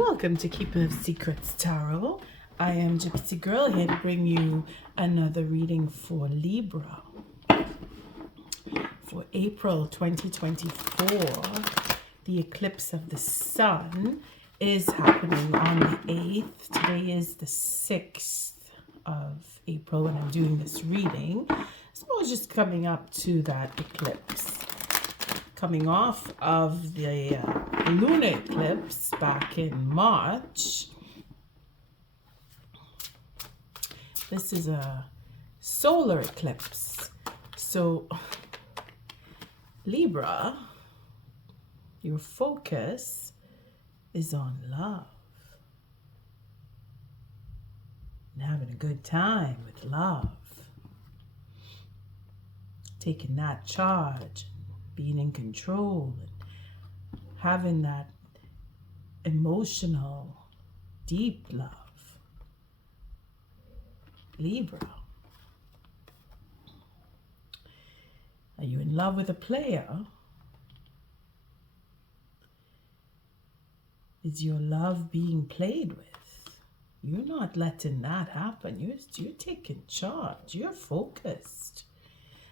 Welcome to Keeper of Secrets Tarot. I am Gypsy Girl here to bring you another reading for Libra for April 2024. The eclipse of the sun is happening on the 8th. Today is the 6th of April when I'm doing this reading. So I was just coming up to that eclipse. Coming off of the lunar eclipse back in March. This is a solar eclipse. So Libra, your focus is on love and having a good time with love, taking that charge, being in control, and having that emotional, deep love. Libra. Are you in love with a player? Is your love being played with? You're not letting that happen. You're taking charge. You're focused.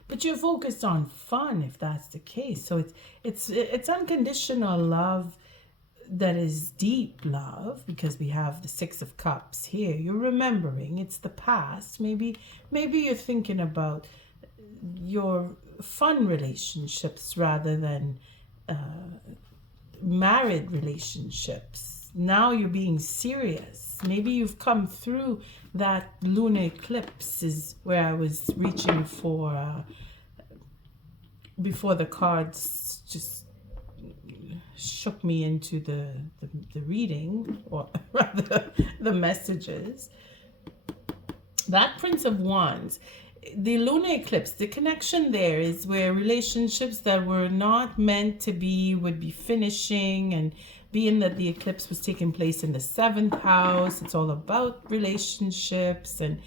But you're focused on fun, if that's the case. So it's unconditional love that is deep love, because we have the Six of Cups here. You're remembering it's the past. Maybe you're thinking about your fun relationships rather than married relationships. Now you're being serious. Maybe you've come through that lunar eclipse, is where I was reaching for before the cards just shook me into the reading, or rather the messages. That Prince of Wands, the lunar eclipse, the connection there is where relationships that were not meant to be would be finishing, and being that the eclipse was taking place in the 7th house, it's all about relationships and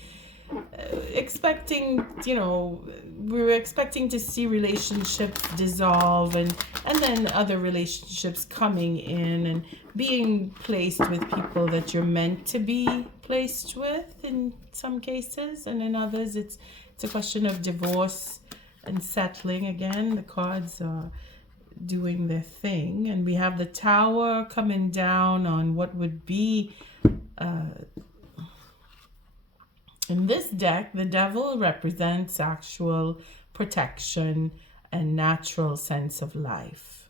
expecting, we were expecting to see relationships dissolve and then other relationships coming in and being placed with people that you're meant to be placed with in some cases, and in others it's a question of divorce and settling. Again, the cards are doing their thing, and we have the Tower coming down on what would be in this deck. The Devil represents actual protection and natural sense of life,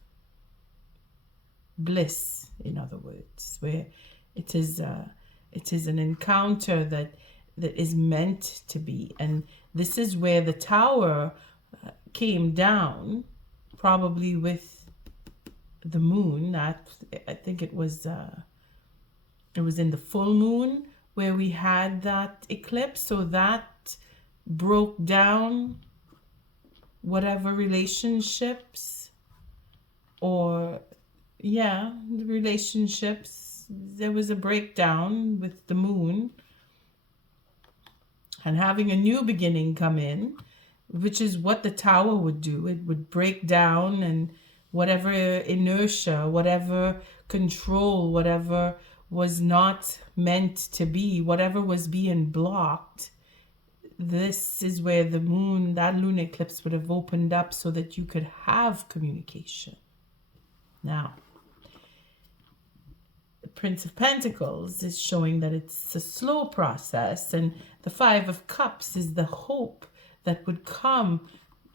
bliss, in other words, where it is an encounter that is meant to be. And this is where the Tower came down, probably with the moon. That, I think it was in the full moon where we had that eclipse. So that broke down whatever relationships, or the relationships. There was a breakdown with the moon, and having a new beginning come in, which is what the Tower would do. It would break down, and whatever inertia, whatever control, whatever was not meant to be, whatever was being blocked, this is where the moon, that lunar eclipse, would have opened up so that you could have communication. Now, the Prince of Pentacles is showing that it's a slow process, and the Five of Cups is the hope that would come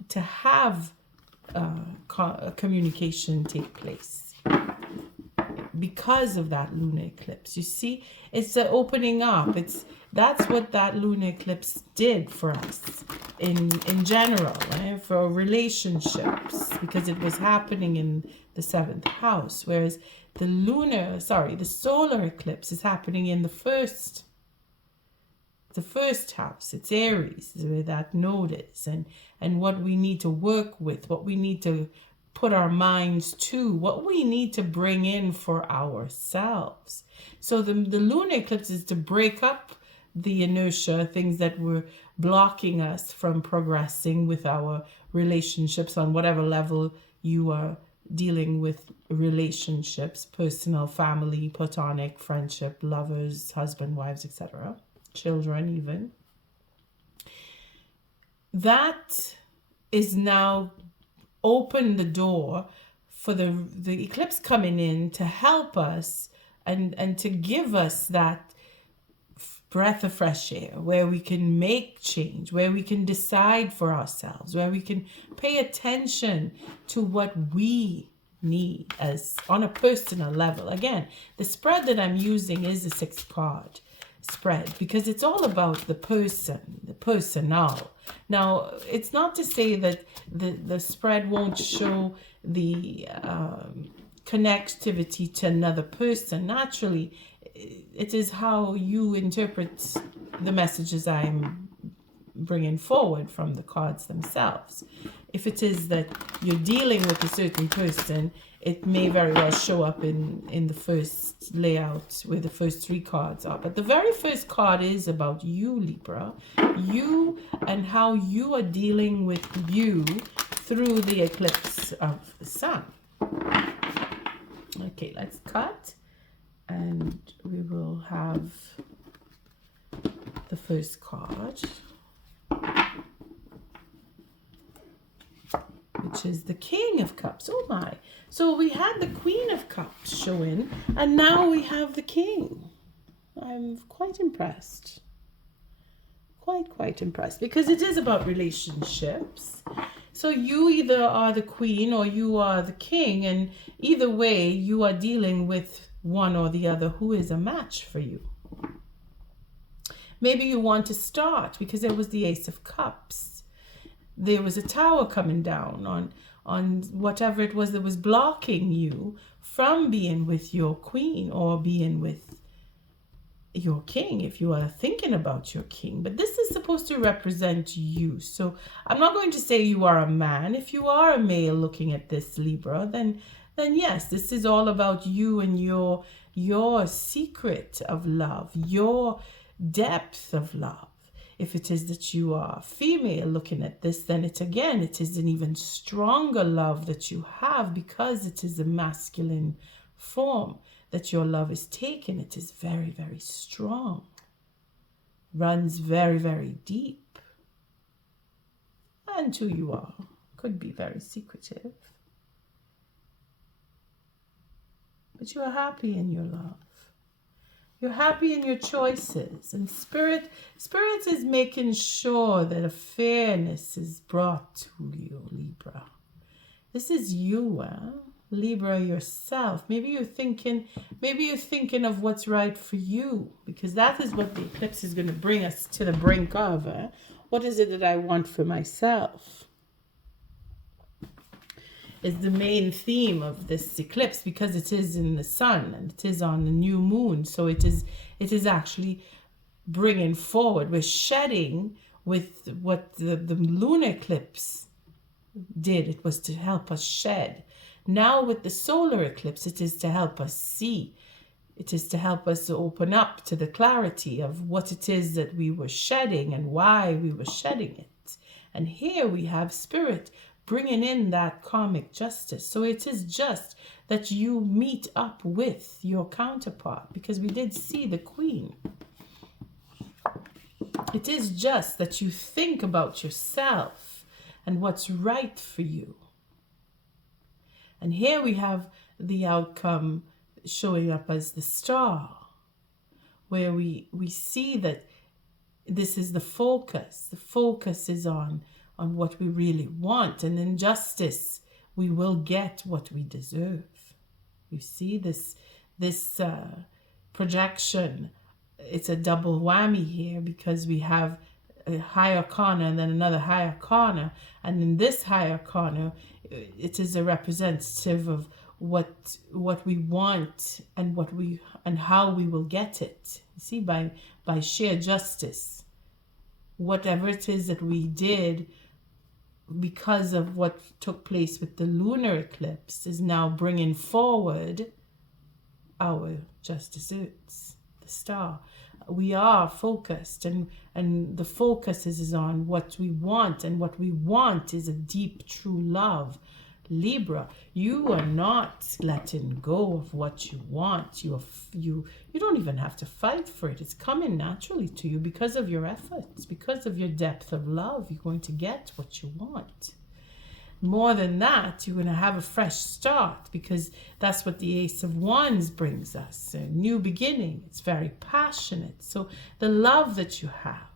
to have communication take place because of that lunar eclipse. You see, it's the opening up. That's what that lunar eclipse did for us in general, right? For relationships, because it was happening in the 7th house, whereas the solar eclipse is happening in the first house. It's Aries, where that node is, and what we need to work with, what we need to put our minds to, what we need to bring in for ourselves. So the lunar eclipse is to break up the inertia, things that were blocking us from progressing with our relationships on whatever level you are dealing with relationships, personal, family, platonic, friendship, lovers, husband, wives, etc., children even. That is now open the door for the eclipse coming in to help us and to give us that breath of fresh air where we can make change, where we can decide for ourselves, where we can pay attention to what we need as on a personal level. Again, the spread that I'm using is a 6-card spread because it's all about the person, the personal. Now, it's not to say that the spread won't show the connectivity to another person. Naturally, it is how you interpret the messages I'm bringing forward from the cards themselves. If it is that you're dealing with a certain person, it may very well show up in the first layout where the first 3 cards are. But the very first card is about you, Libra. You and how you are dealing with you through the eclipse of the sun. Okay, let's cut. And we will have the first card, which is the King of Cups. Oh my. So we had the Queen of Cups showing, and now we have the King. I'm quite impressed. Quite impressed, because it is about relationships. So you either are the Queen or you are the King, and either way you are dealing with one or the other who is a match for you. Maybe you want to start because there was the Ace of Cups. There was a tower coming down on whatever it was that was blocking you from being with your queen or being with your king if you are thinking about your king. But this is supposed to represent you. So I'm not going to say you are a man. If you are a male looking at this, Libra, then yes, this is all about you and your secret of love, your depth of love. If it is that you are female looking at this, then it is an even stronger love that you have because it is a masculine form that your love is taken. It is very, very strong, runs very, very deep. And who you are could be very secretive. But you are happy in your love. You're happy in your choices. And Spirit is making sure that a fairness is brought to you, Libra. This is you, Libra yourself. Maybe you're thinking of what's right for you, because that is what the eclipse is going to bring us to the brink of. What is it that I want for myself? Is the main theme of this eclipse, because it is in the sun and it is on the new moon. So it is actually bringing forward. We're shedding with what the lunar eclipse did. It was to help us shed. Now with the solar eclipse, it is to help us see. It is to help us open up to the clarity of what it is that we were shedding and why we were shedding it. And here we have Spirit bringing in that karmic justice. So it is just that you meet up with your counterpart, because we did see the Queen. It is just that you think about yourself and what's right for you. And here we have the outcome showing up as the Star, where we see that this is the focus. The focus is on what we really want. And in justice, we will get what we deserve. You see this projection. It's a double whammy here, because we have a high arcana and then another high arcana. And in this high arcana, it is a representative of what we want and how we will get it. You see, by sheer justice, whatever it is that we did because of what took place with the lunar eclipse is now bringing forward our justices, the Star. We are focused, and the focus is on what we want, and what we want is a deep, true love Libra, you are not letting go of what you want. You don't even have to fight for it. It's coming naturally to you because of your efforts, because of your depth of love. You're going to get what you want. More than that, you're going to have a fresh start, because that's what the Ace of Wands brings us, a new beginning. It's very passionate. So the love that you have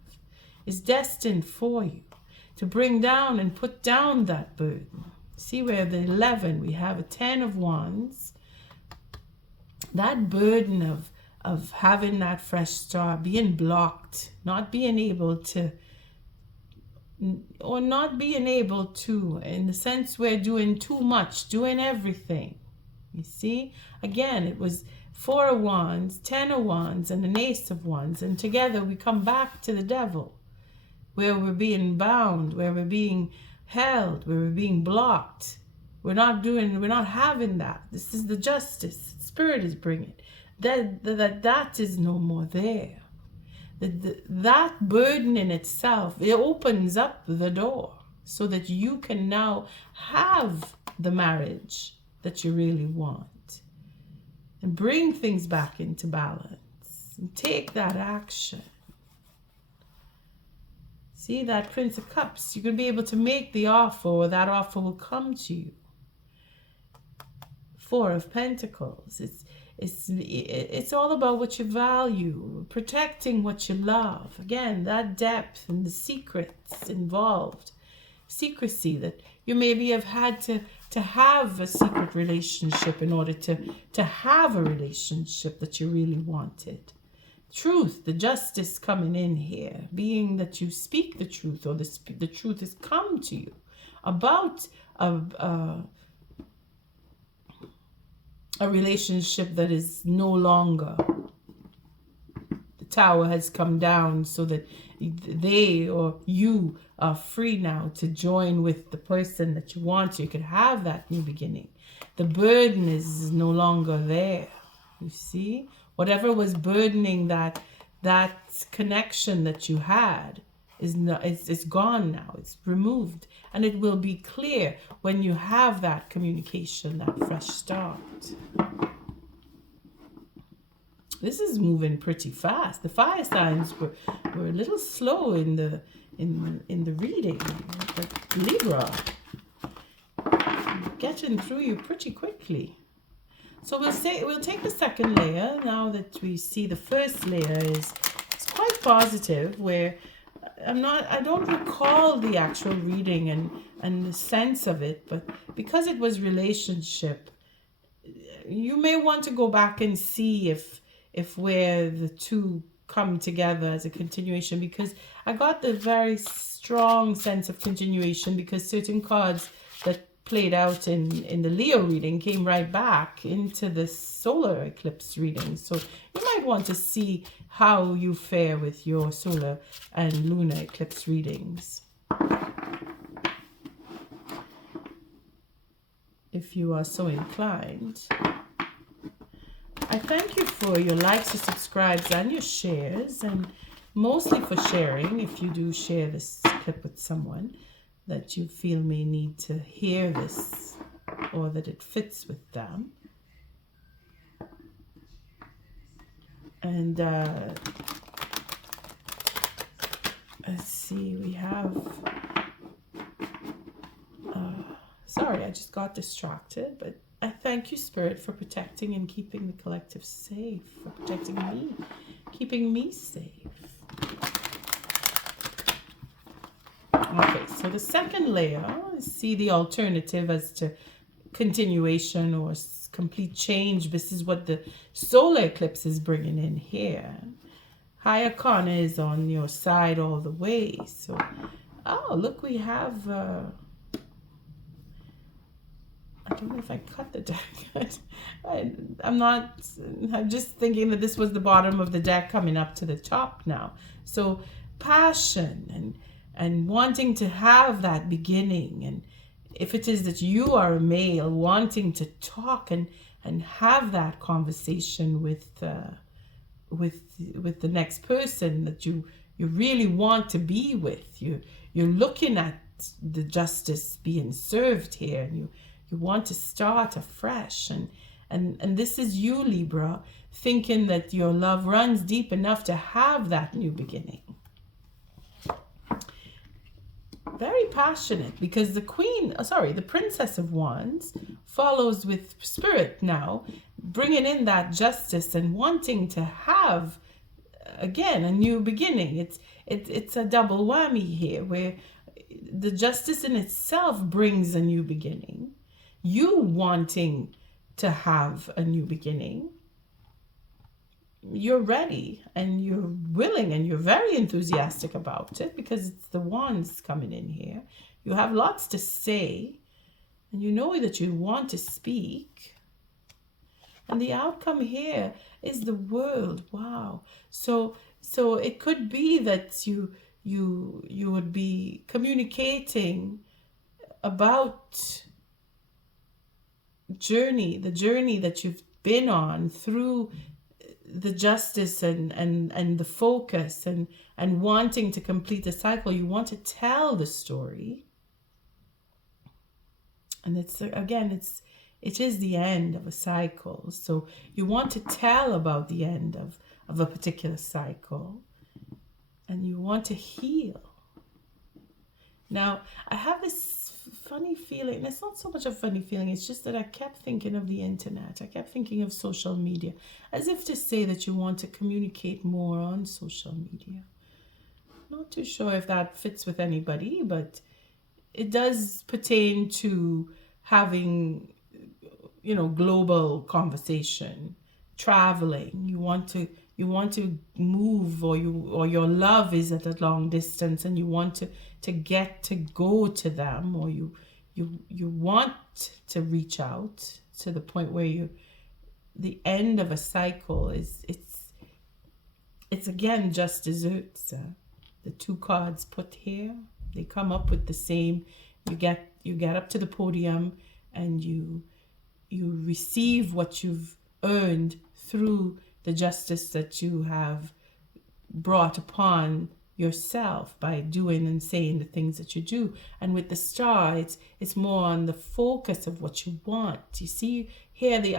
is destined for you to bring down and put down that burden. See where the 11, we have a 10 of Wands. That burden of having that fresh start, being blocked, not being able to, or not being able to, in the sense we're doing too much, doing everything. You see, again, it was 4 of Wands, 10 of Wands, and an Ace of Wands, and together we come back to the Devil, where we're being bound, where we're being held, where we're being blocked. We're not having that. This is the justice Spirit is bringing. That is no more there. That burden in itself, it opens up the door so that you can now have the marriage that you really want, and bring things back into balance and take that action. See that Prince of Cups, you're going to be able to make the offer, or that offer will come to you. 4 of Pentacles, it's all about what you value, protecting what you love. Again, that depth and the secrets involved, secrecy, that you maybe have had to have a secret relationship in order to have a relationship that you really wanted. Truth, the justice coming in here, being that you speak the truth, or the truth has come to you about a relationship that is no longer. The tower has come down so that they or you are free now to join with the person that you want, so you can have that new beginning. The burden is no longer there. You see? Whatever was burdening that connection that you had it's gone now. It's removed. And it will be clear when you have that communication, that fresh start. This is moving pretty fast. The fire signs were a little slow in the reading. But Libra, getting through you pretty quickly. So we'll take the second layer now that we see the first layer is quite positive, where I don't recall the actual reading and the sense of it, but because it was relationship, you may want to go back and see if where the two come together as a continuation, because I got the very strong sense of continuation, because certain cards that played out in the Leo reading came right back into the solar eclipse reading. So you might want to see how you fare with your solar and lunar eclipse readings, if you are so inclined. I thank you for your likes, your subscribes, and your shares, and mostly for sharing. If you do share this clip with someone that you feel may need to hear this, or that it fits with them. And let's see, we have sorry, I just got distracted, but I thank you, Spirit, for protecting and keeping the collective safe, for protecting me, keeping me safe. Okay, so the second layer, see the alternative as to continuation or complete change. This is what the solar eclipse is bringing in here. High Arcana is on your side all the way. So, oh, look, we have, I don't know if I cut the deck. I'm just thinking that this was the bottom of the deck coming up to the top now. So passion and wanting to have that beginning, and if it is that you are a male, wanting to talk and have that conversation with the next person that you really want to be with. You're looking at the justice being served here, and You want to start afresh. And this is you, Libra, thinking that your love runs deep enough to have that new beginning. Very passionate, because the Princess of Wands follows with Spirit now, bringing in that justice and wanting to have, again, a new beginning. It's a double whammy here, where the justice in itself brings a new beginning. You wanting to have a new beginning. You're ready and you're willing and you're very enthusiastic about it, because it's the wands coming in here. You have lots to say and you know that you want to speak. And the outcome here is the World. Wow. So it could be that you would be communicating about the journey that you've been on through the justice and the focus and wanting to complete the cycle. You want to tell the story. And it is the end of a cycle. So you want to tell about the end of a particular cycle. And you want to heal. Now, I have this funny feeling, and it's not so much a funny feeling, it's just that I kept thinking of the internet. I kept thinking of social media, as if to say that you want to communicate more on social media. Not too sure if that fits with anybody, but it does pertain to having, global conversation, traveling. You want to move, or your love is at a long distance and you want to get to go to them, or you want to reach out to the point where the end of a cycle it's again just desserts. The two cards put here, they come up with the same. You get up to the podium and you receive what you've earned through the justice that you have brought upon yourself by doing and saying the things that you do. And with the star, it's more on the focus of what you want. You see here, the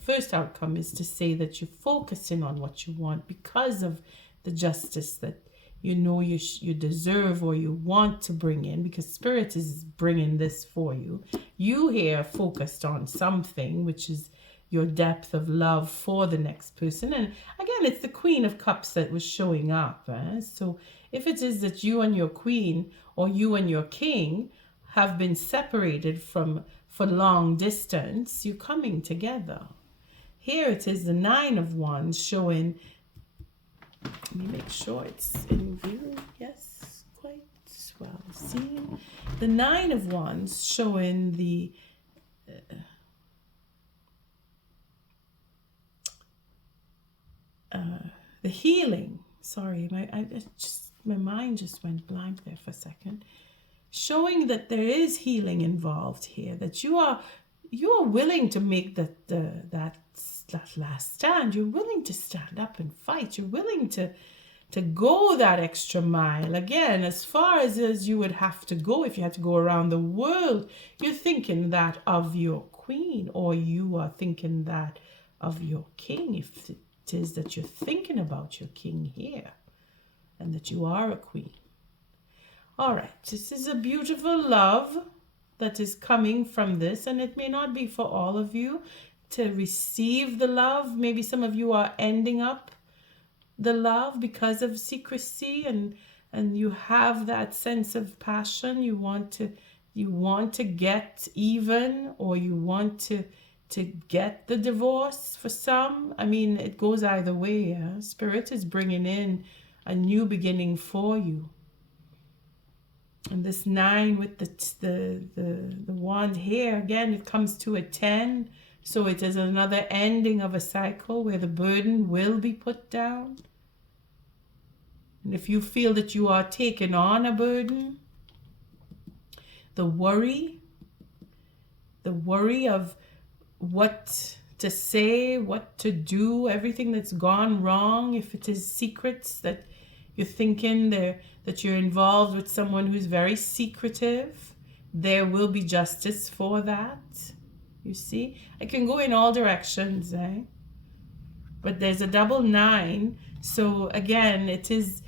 first outcome is to say that you're focusing on what you want because of the justice that you deserve or you want to bring in, because Spirit is bringing this for you. You here focused on something, which is your depth of love for the next person. And again, it's the Queen of Cups that was showing up. So if it is that you and your queen or you and your king have been separated for long distance, you're coming together. Here it is the Nine of Wands showing. Let me make sure it's in view. Yes, quite well seen. The Nine of Wands showing the healing. Sorry, my mind just went blank there for a second. Showing that there is healing involved here. That you are willing to make that last stand. You're willing to stand up and fight. You're willing to go that extra mile. Again, as far as you would have to go if you had to go around the world. You're thinking that of your queen, or you are thinking that of your king, if it is that you're thinking about your king here and that you are a queen. All right, this is a beautiful love that is coming from this, and it may not be for all of you to receive the love. Maybe some of you are ending up the love because of secrecy, and you have that sense of passion. You want to get even, or you want to get the divorce for some. I mean, it goes either way. Yeah? Spirit is bringing in a new beginning for you. And this 9 with the wand here, again, it comes to a 10. So it is another ending of a cycle where the burden will be put down. And if you feel that you are taking on a burden, the worry of what to say, what to do, everything that's gone wrong, if it is secrets that you're thinking that you're involved with someone who's very secretive, there will be justice for that. You see, I can go in all directions, eh? But there's a double 9, so again, it is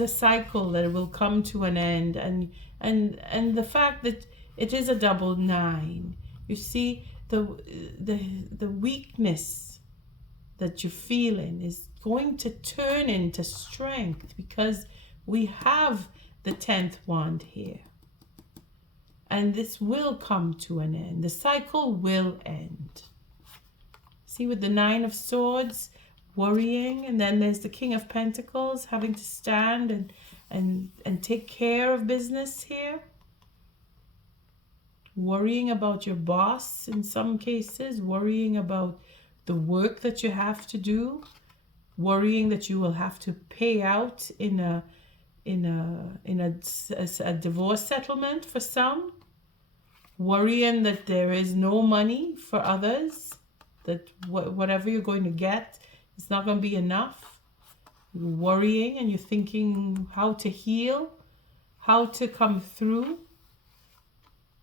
a cycle that will come to an end, and the fact that it is a double 9, you see, the weakness that you're feeling is going to turn into strength, because we have the 10th wand here, and this will come to an end. The cycle will end. See, with the 9 of Swords, worrying, and then there's the King of Pentacles having to stand and take care of business here. Worrying about your boss in some cases, worrying about the work that you have to do, worrying that you will have to pay out in a divorce settlement for some, worrying that there is no money for others, that whatever you're going to get, it's not going to be enough. You're worrying and you're thinking how to heal, how to come through,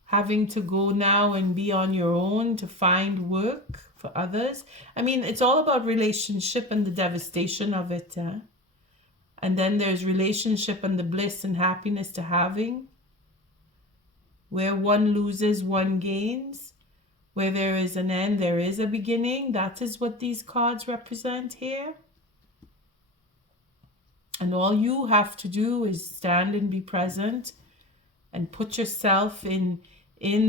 having to go now and be on your own to find work for others. I mean, it's all about relationship and the devastation of it. And then there's relationship and the bliss and happiness to having, where one loses, one gains. Where there is an end, there is a beginning. That is what these cards represent here. And all you have to do is stand and be present and put yourself in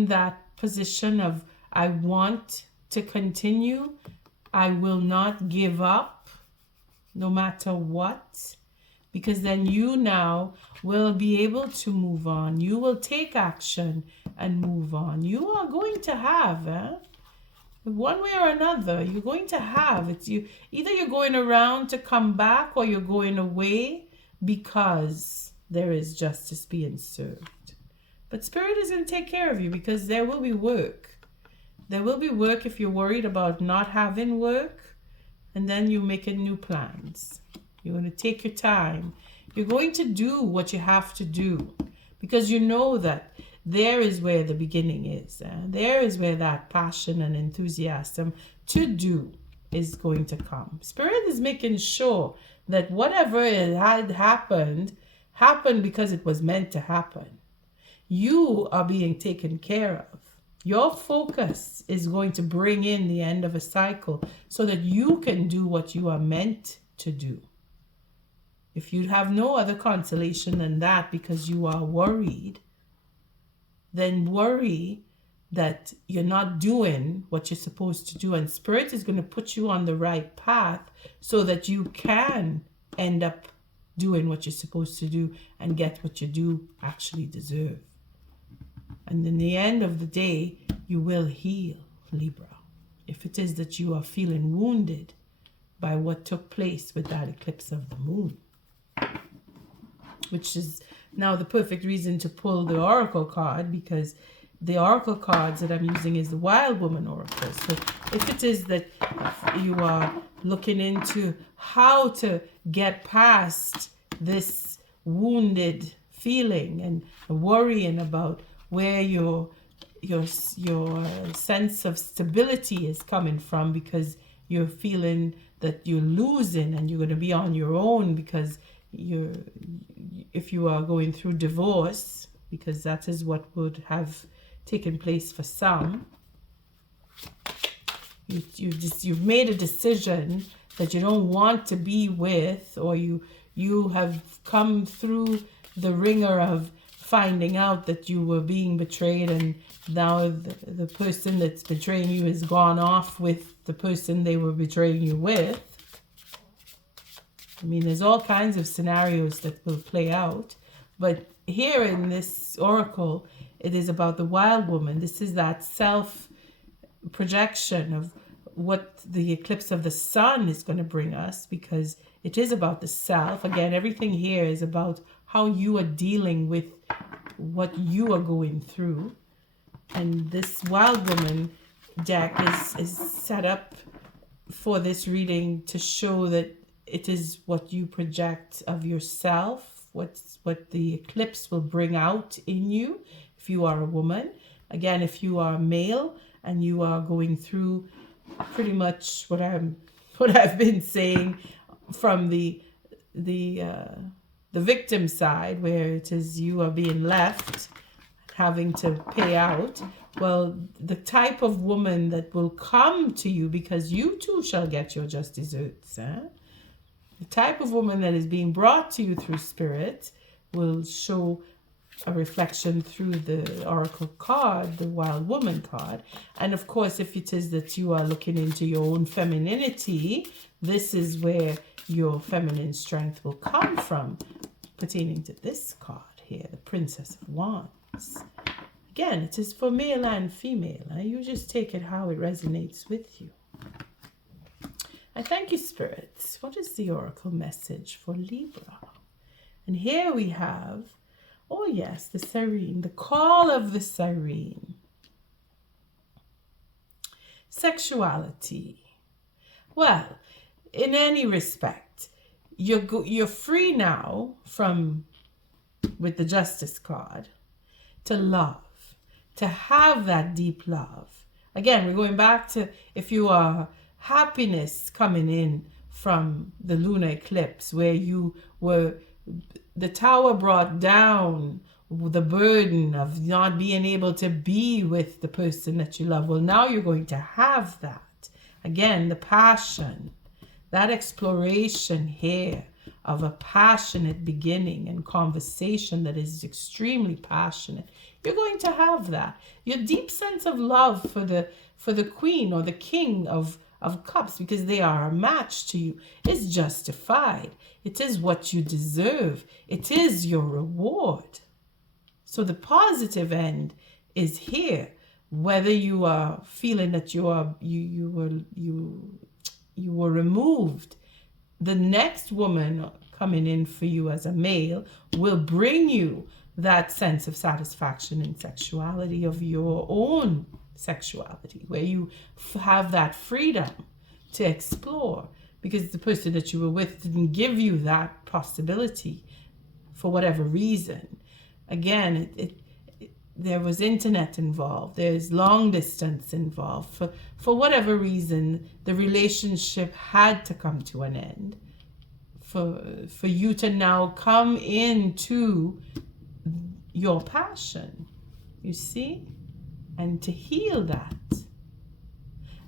that position of, I want to continue. I will not give up no matter what. Because then you now will be able to move on. You will take action and move on. You are going to have, one way or another, you're going to have. Either you're going around to come back, or you're going away because there is justice being served. But Spirit is going to take care of you, because there will be work. There will be work if you're worried about not having work, and then you're making new plans. You're going to take your time. You're going to do what you have to do, because you know that there is where the beginning is. There is where that passion and enthusiasm to do is going to come. Spirit is making sure that whatever had happened because it was meant to happen. You are being taken care of. Your focus is going to bring in the end of a cycle so that you can do what you are meant to do. If you have no other consolation than that because you are worried, then worry that you're not doing what you're supposed to do. And Spirit is going to put you on the right path so that you can end up doing what you're supposed to do and get what you do actually deserve. And in the end of the day, you will heal, Libra. If it is that you are feeling wounded by what took place with that eclipse of the moon, which is now the perfect reason to pull the Oracle card, because the Oracle cards that I'm using is the Wild Woman Oracle. So if it is that you are looking into how to get past this wounded feeling and worrying about where your sense of stability is coming from, because you're feeling that you're losing and you're going to be on your own, because if you are going through divorce, because that is what would have taken place for some, you've made a decision that you don't want to be with, or you have come through the ringer of finding out that you were being betrayed, and now the person that's betraying you has gone off with the person they were betraying you with. I mean, there's all kinds of scenarios that will play out. But here in this oracle, it is about the wild woman. This is that self-projection of what the eclipse of the sun is going to bring us, because it is about the self. Again, everything here is about how you are dealing with what you are going through. And this wild woman deck is set up for this reading to show that it is what you project of yourself, what the eclipse will bring out in you. if you are a woman. Again, if you are male and you are going through pretty much what I've been saying from the victim side, where it is you are being left having to pay out. Well, the type of woman that will come to you, because you too shall get your just deserts. The type of woman that is being brought to you through spirit will show a reflection through the oracle card, the wild woman card. And of course, if it is that you are looking into your own femininity, this is where your feminine strength will come from, pertaining to this card here, the Princess of Wands. Again, it is for male and female. You just take it how it resonates with you. I thank you, spirits. What is the oracle message for Libra? And here we have, oh yes, the Siren, the call of the Siren. Sexuality. Well, in any respect, you're free now from, with the Justice card, to love, to have that deep love. Again, we're going back to, if you are happiness coming in from the lunar eclipse, where you were, the tower brought down the burden of not being able to be with the person that you love. Well, now you're going to have that. Again, the passion, that exploration here of a passionate beginning and conversation that is extremely passionate. You're going to have that. Your deep sense of love for the queen or the king of cups, because they are a match to you, is justified. It is what you deserve. It is your reward. So the positive end is here. Whether you are feeling that you were removed, the next woman coming in for you as a male will bring you that sense of satisfaction in sexuality, of your own sexuality, where you have that freedom to explore, because the person that you were with didn't give you that possibility for whatever reason. Again, there was internet involved, there's long distance involved. For whatever reason, the relationship had to come to an end for you to now come into your passion, you see, and to heal that.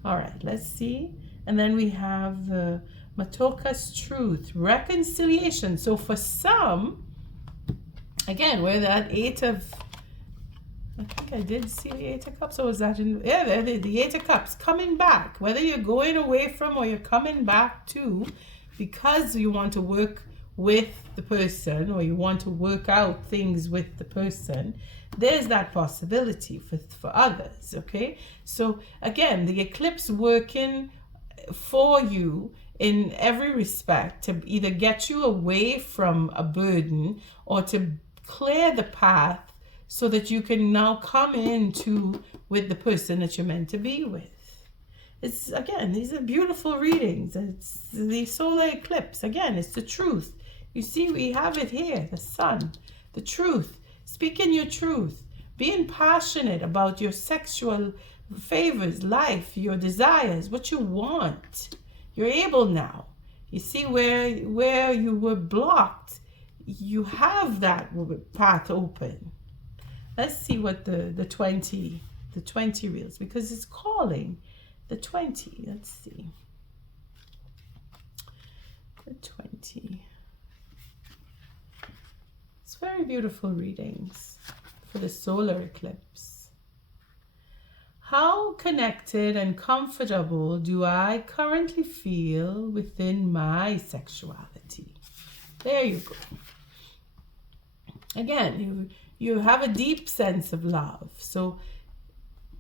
All right, let's see. And then we have the Matoka's truth, reconciliation. So for some, again, where that Eight of, I think I did see the Eight of Cups, or was that in, yeah, the Eight of Cups, coming back, whether you're going away from or you're coming back to, because you want to work with the person or you want to work out things with the person, there's that possibility for others, okay? So again, the eclipse working for you in every respect to either get you away from a burden or to clear the path so that you can now come into with the person that you're meant to be with. It's, again, these are beautiful readings. It's the solar eclipse. Again, it's the truth. You see, we have it here, the sun, the truth. Speaking your truth, being passionate about your sexual favors, life, your desires, what you want. You're able now. You see where you were blocked, you have that path open. Let's see what the 20 reels, because it's calling the 20. Let's see. The 20. It's very beautiful readings for the solar eclipse. How connected and comfortable do I currently feel within my sexuality? There you go. Again, you have a deep sense of love. So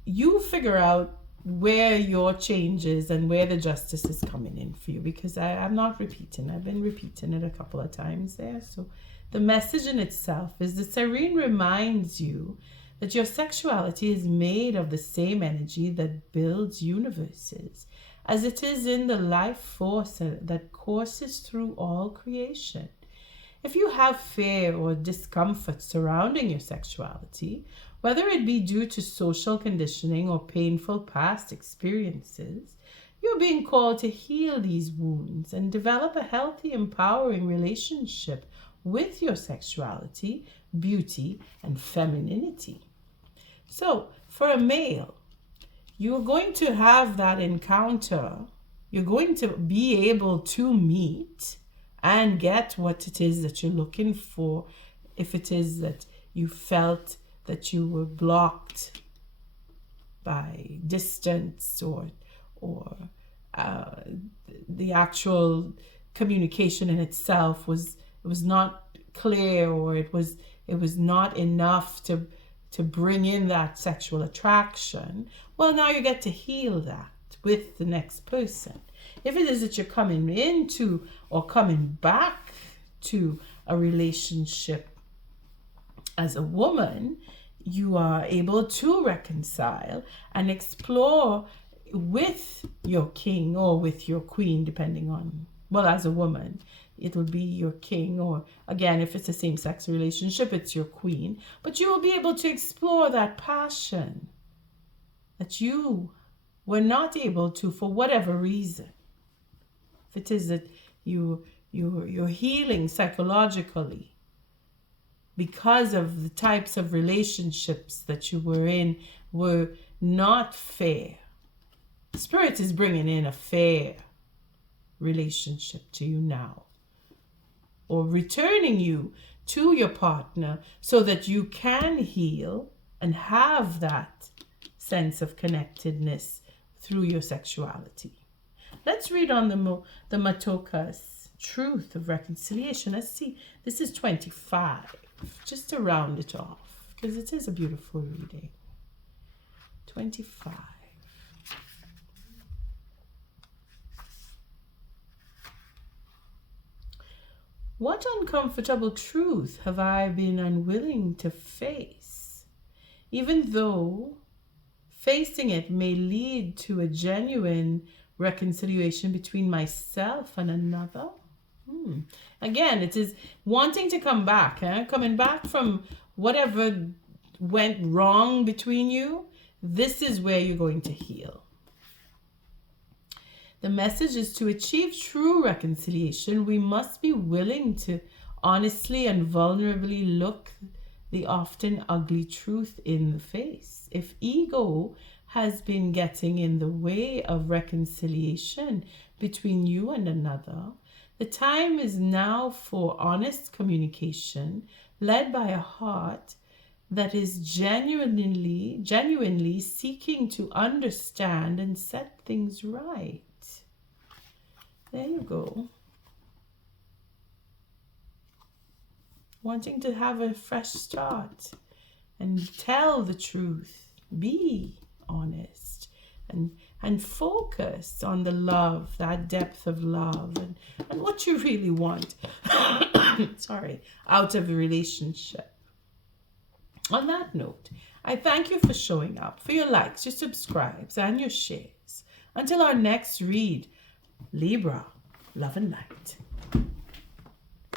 you figure out where your changes and where the justice is coming in for you, because I'm not repeating. I've been repeating it a couple of times there. So the message in itself is the Serene reminds you that your sexuality is made of the same energy that builds universes, as it is in the life force that courses through all creation. If you have fear or discomfort surrounding your sexuality, Whether it be due to social conditioning or painful past experiences, you're being called to heal these wounds and develop a healthy, empowering relationship with your sexuality, beauty, and femininity. So, for a male, you're going to have that encounter. You're going to be able to meet and get what it is that you're looking for. If it is that you felt that you were blocked by distance or the actual communication in itself was not clear, or it was not enough to bring in that sexual attraction, well, now you get to heal that with the next person. If it is that you're coming into or coming back to a relationship as a woman, you are able to reconcile and explore with your king or with your queen, depending on, well, as a woman, it will be your king, or again, if it's a same-sex relationship, it's your queen. But you will be able to explore that passion that you were not able to for whatever reason. If it is that you're healing psychologically because of the types of relationships that you were in were not fair. Spirit is bringing in a fair relationship to you now, or returning you to your partner so that you can heal and have that sense of connectedness through your sexuality. Let's read on the Matoka's truth of reconciliation. Let's see, this is 25, just to round it off, because it is a beautiful reading. 25. What uncomfortable truth have I been unwilling to face, even though facing it may lead to a genuine reconciliation between myself and another? Again, it is wanting to come back, coming back from whatever went wrong between you. This is where you're going to heal. The message is to achieve true reconciliation, we must be willing to honestly and vulnerably look the often ugly truth in the face. If ego has been getting in the way of reconciliation between you and another, the time is now for honest communication led by a heart that is genuinely seeking to understand and set things right. There you go. Wanting to have a fresh start and tell the truth, be honest, and focus on the love, that depth of love, and what you really want out of a relationship. On that note, I thank you for showing up, for your likes, your subscribes, and your shares. Until our next read, Libra, love and light.